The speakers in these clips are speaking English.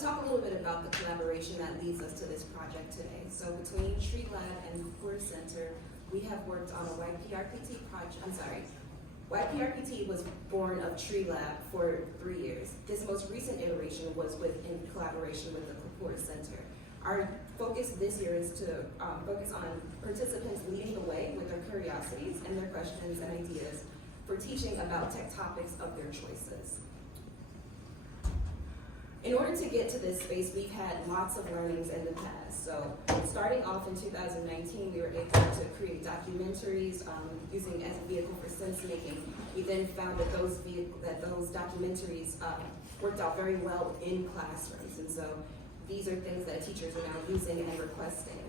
to talk a little bit about the collaboration that leads us to this project today. So between Tree Lab and Sepehr Center, we have worked on a YPRPT project, YPRPT was born of Tree Lab for 3 years. This most recent iteration was in collaboration with the Sepehr Center. Our focus this year is to focus on participants leading the way with their curiosities and their questions and ideas for teaching about tech topics of their choices. In order to get to this space, we've had lots of learnings in the past. So starting off in 2019, we were able to create documentaries using as a vehicle for sense making. We then found that those documentaries worked out very well in classrooms. And so these are things that teachers are now using and requesting.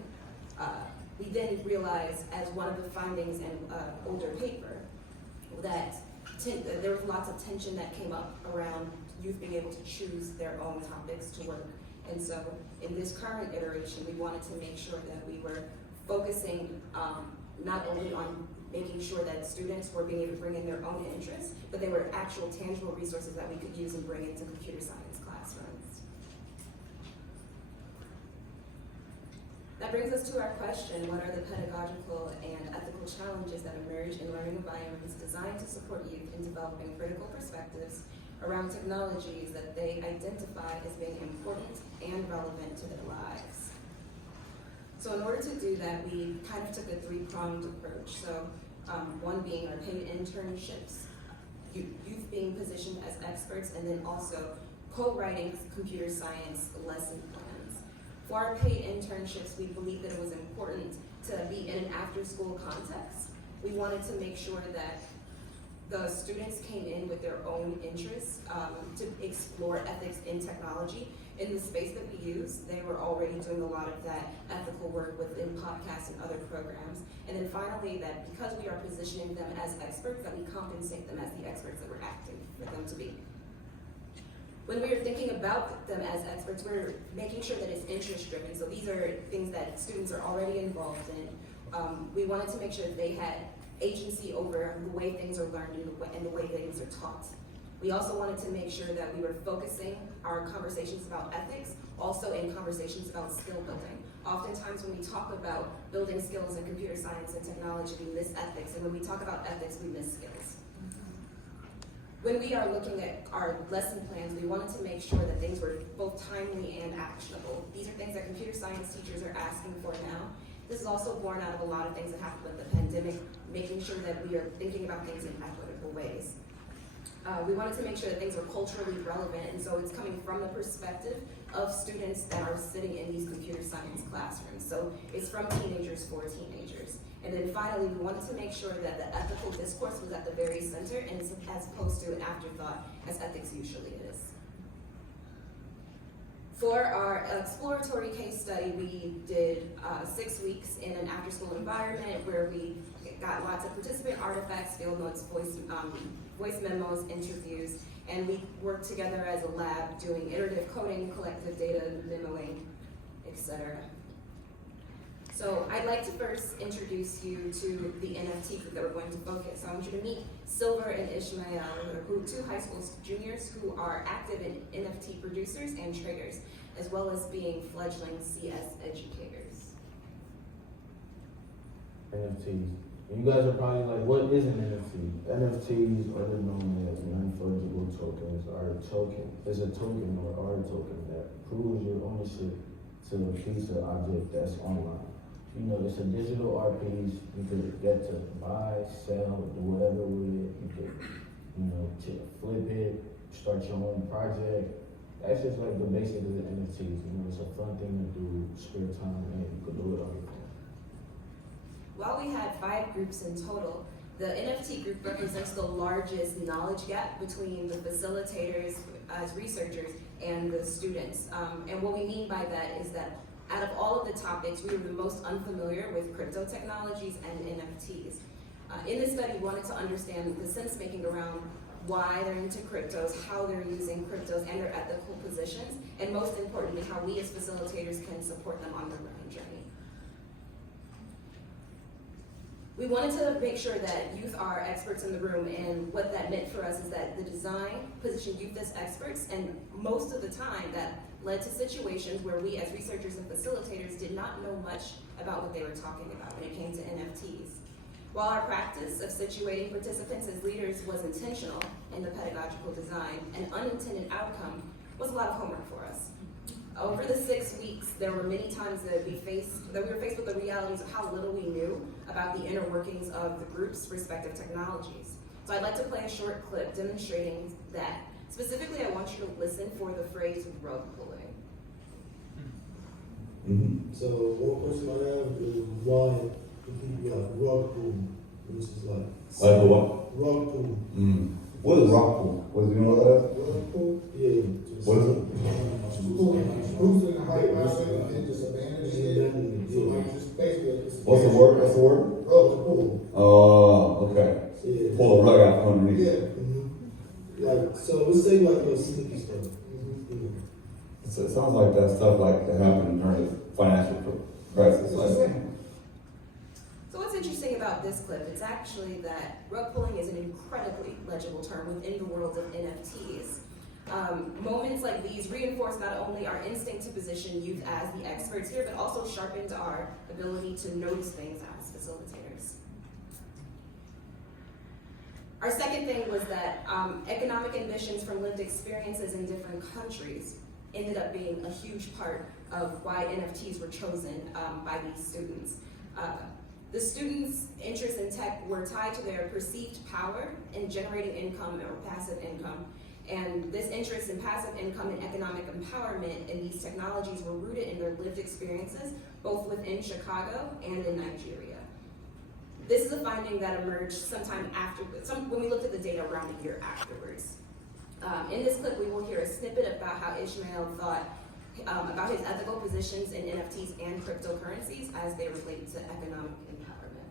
We then realized, as one of the findings in an older paper, that there was lots of tension that came up around youth being able to choose their own topics to work. And so in this current iteration, we wanted to make sure that we were focusing not only on making sure that students were being able to bring in their own interests, but they were actual tangible resources that we could use and bring into computer science classrooms. That brings us to our question: what are the pedagogical and ethical challenges that emerge in learning environments designed to support youth in developing critical perspectives around technologies that they identify as being important and relevant to their lives? So in order to do that, we kind of took a three-pronged approach. So one being our paid internships, youth being positioned as experts, and then also co-writing computer science lesson plans. For our paid internships, we believed that it was important to be in an after-school context. We wanted to make sure that the students came in with their own interests to explore ethics in technology. In the space that we use, they were already doing a lot of that ethical work within podcasts and other programs. And then finally, that because we are positioning them as experts, that we compensate them as the experts that we're acting for them to be. When we are thinking about them as experts, we're making sure that it's interest-driven. So these are things that students are already involved in. We wanted to make sure that they had agency over the way things are learned and the way things are taught. We also wanted to make sure that we were focusing our conversations about ethics also in conversations about skill building. Oftentimes when we talk about building skills in computer science and technology, we miss ethics, and when we talk about ethics, we miss skills. When we are looking at our lesson plans, we wanted to make sure that things were both timely and actionable. These are things that computer science teachers are asking for now. This is also born out of a lot of things that happened with the pandemic, making sure that we are thinking about things in equitable ways. We wanted to make sure that things are culturally relevant, and so it's coming from the perspective of students that are sitting in these computer science classrooms. So it's from teenagers for teenagers. And then finally, we wanted to make sure that the ethical discourse was at the very center, and as opposed to an afterthought, as ethics usually is. For our exploratory case study, we did 6 weeks in an after-school environment where we got lots of participant artifacts, field notes, voice memos, interviews, and we worked together as a lab doing iterative coding, collective data memoing, etc. So I'd like to first introduce you to the NFT group that we're going to focus. I want you to meet Silver and Ishmael, who are two high school juniors who are active in NFT producers and traders, as well as being fledgling CS educators. NFTs. You guys are probably like, what is an NFT? NFTs, other known as non-fungible tokens, are a token. It's a token or art token that proves your ownership to a piece of object that's online. You know, it's a digital art piece. You could get to buy, sell, do whatever with it. You could, flip it, start your own project. That's just like the basics of the NFTs. It's a fun thing to do, spare time, and you could do it on your phone. While we had 5 groups in total, the NFT group represents the largest knowledge gap between the facilitators as researchers and the students. And what we mean by that is that out of all of the topics, we were the most unfamiliar with crypto technologies and NFTs. In this study, we wanted to understand the sense making around why they're into cryptos, how they're using cryptos and their ethical positions, and most importantly, how we as facilitators can support them on their learning journey. We wanted to make sure that youth are experts in the room, and what that meant for us is that the design positioned youth as experts, and most of the time that led to situations where we as researchers and facilitators did not know much about what they were talking about when it came to NFTs. While our practice of situating participants as leaders was intentional in the pedagogical design, an unintended outcome was a lot of homework for us. Over the 6 weeks, there were many times that we were faced with the realities of how little we knew about the inner workings of the group's respective technologies. So I'd like to play a short clip demonstrating that. Specifically, I want you to listen for the phrase rug pulling. So one question I have is why do people got rug pull, which is like Like a what? rug pull. What is rock pool? What do you know what that is? Rug pull? Yeah. What is it? Who's in the high mountain and just abandoning it? So like just basically. What's the word? What's the word? Rug pull. Oh, okay. Yeah. Pull a rug out from underneath. Yeah. Like, so let's say like your sneaky stuff. So it sounds like that stuff like that happened during the financial crisis. Like, So what's interesting about this clip, it's actually that rug pulling is an incredibly legible term within the world of NFTs. Moments like these reinforce not only our instinct to position youth as the experts here, but also sharpened our ability to notice things as facilitators. Our second thing was that economic ambitions from lived experiences in different countries ended up being a huge part of why NFTs were chosen by these students. The students' interests in tech were tied to their perceived power in generating income or passive income. And this interest in passive income and economic empowerment in these technologies were rooted in their lived experiences, both within Chicago and in Nigeria. This is a finding that emerged sometime after, when we looked at the data around a year afterwards. In this clip, we will hear a snippet about how Ishmael thought about his ethical positions in NFTs and cryptocurrencies as they relate to economic empowerment.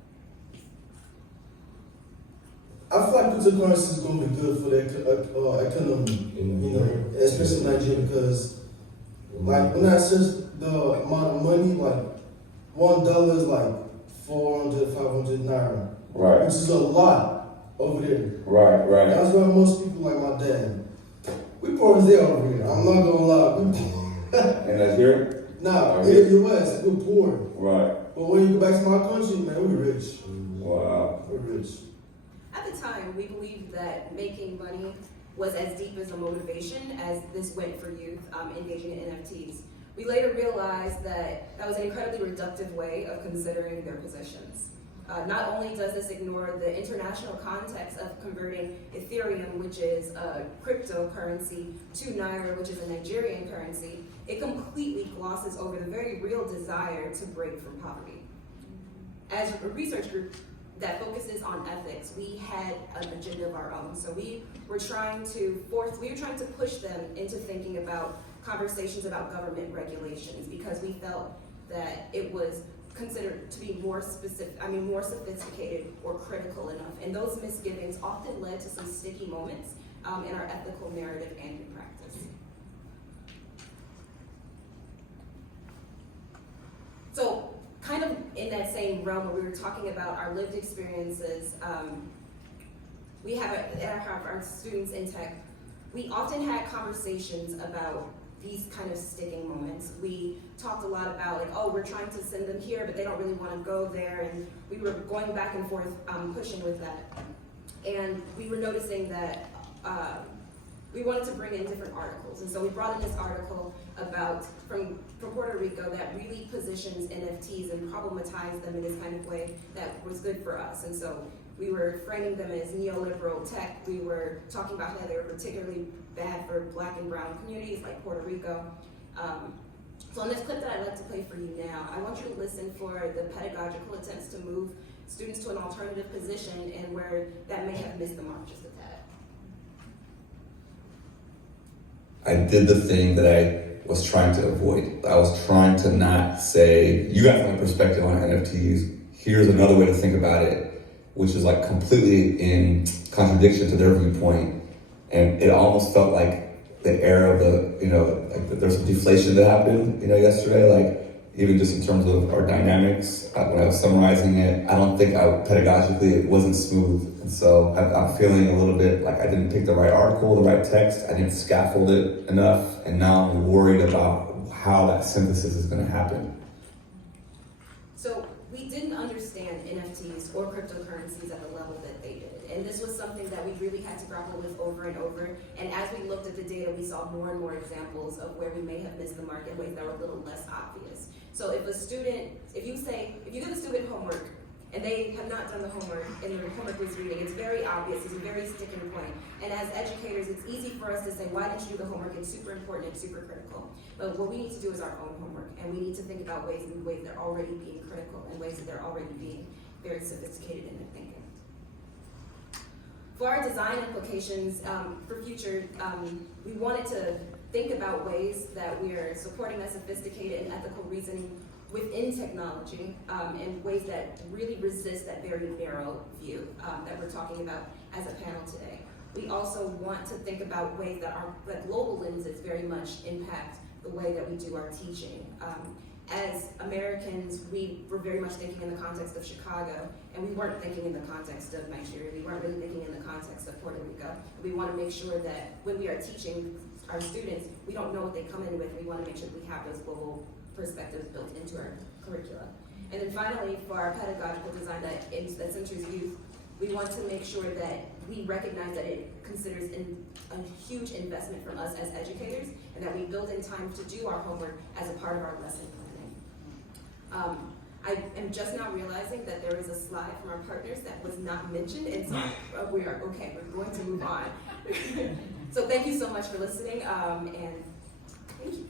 I feel like cryptocurrency is going to be good for the economy, you know, especially in Nigeria, because like when I searched the amount of money, like $1 is like 400, 500 naira, right, which is a lot over there. right. That's why most people like my dad, we poor as hell over here. I'm not gonna lie. In Nigeria? Nah, in the US, we're poor. Right. But when you go back to my country, man, we're rich. Wow. We're rich. At the time, we believed that making money was as deep as a motivation as this went for youth engaging in NFTs. We later realized that that was an incredibly reductive way of considering their positions. Not only does this ignore the international context of converting Ethereum, which is a cryptocurrency, to Naira, which is a Nigerian currency, it completely glosses over the very real desire to break from poverty. As a research group that focuses on ethics, we had an agenda of our own. So we were trying to push them into thinking about conversations about government regulations, because we felt that it was considered to be more sophisticated or critical enough. And those misgivings often led to some sticky moments in our ethical narrative and in practice. So kind of in that same realm where we were talking about our lived experiences, we have our students in tech, we often had conversations about these kind of sticking moments. We talked a lot about like, oh, we're trying to send them here, but they don't really want to go there. And we were going back and forth, pushing with that. And we were noticing that we wanted to bring in different articles. And so we brought in this article about, from Puerto Rico, that really positions NFTs and problematized them in this kind of way that was good for us. And so we were framing them as neoliberal tech. We were talking about how they were particularly bad for Black and brown communities like Puerto Rico. So in this clip that I'd like to play for you now, I want you to listen for the pedagogical attempts to move students to an alternative position and where that may have missed the mark just a tad. I did the thing that I was trying to avoid. I was trying to not say, you have my perspective on NFTs, here's another way to think about it, which is like completely in contradiction to their viewpoint. And it almost felt like the era of the, like there's some deflation that happened, yesterday. Like even just in terms of our dynamics, when I was summarizing it, I don't think pedagogically it wasn't smooth. And so I'm feeling a little bit like I didn't pick the right article, the right text, I didn't scaffold it enough, and now I'm worried about how that synthesis is going to happen. So we didn't understand NFTs or cryptocurrencies at the level that they did. And this was something that we really had to grapple with over and over. And as we looked at the data, we saw more and more examples of where we may have missed the mark in ways that were a little less obvious. So if you give a student homework and they have not done the homework and their homework was reading, it's very obvious, it's a very sticking point. And as educators, it's easy for us to say, why didn't you do the homework? It's super important, it's super critical. But what we need to do is our own homework, and we need to think about ways they're already being critical, and ways that they're already being very sophisticated in their thinking. For our design implications for future, we wanted to think about ways that we are supporting that sophisticated and ethical reasoning within technology, in ways that really resist that very narrow view that we're talking about as a panel today. We also want to think about ways that global lenses very much impact the way that we do our teaching. As Americans, we were very much thinking in the context of Chicago, and we weren't thinking in the context of Nigeria. We weren't really thinking in the context of Puerto Rico. We want to make sure that when we are teaching our students, we don't know what they come in with. We want to make sure that we have those global perspectives built into our curricula. And then finally, for our pedagogical design that centers youth, we want to make sure that we recognize that it considers a huge investment from us as educators, and that we build in time to do our homework as a part of our lesson planning. I am just now realizing that there is a slide from our partners that was not mentioned, and so we're going to move on. So thank you so much for listening, and thank you.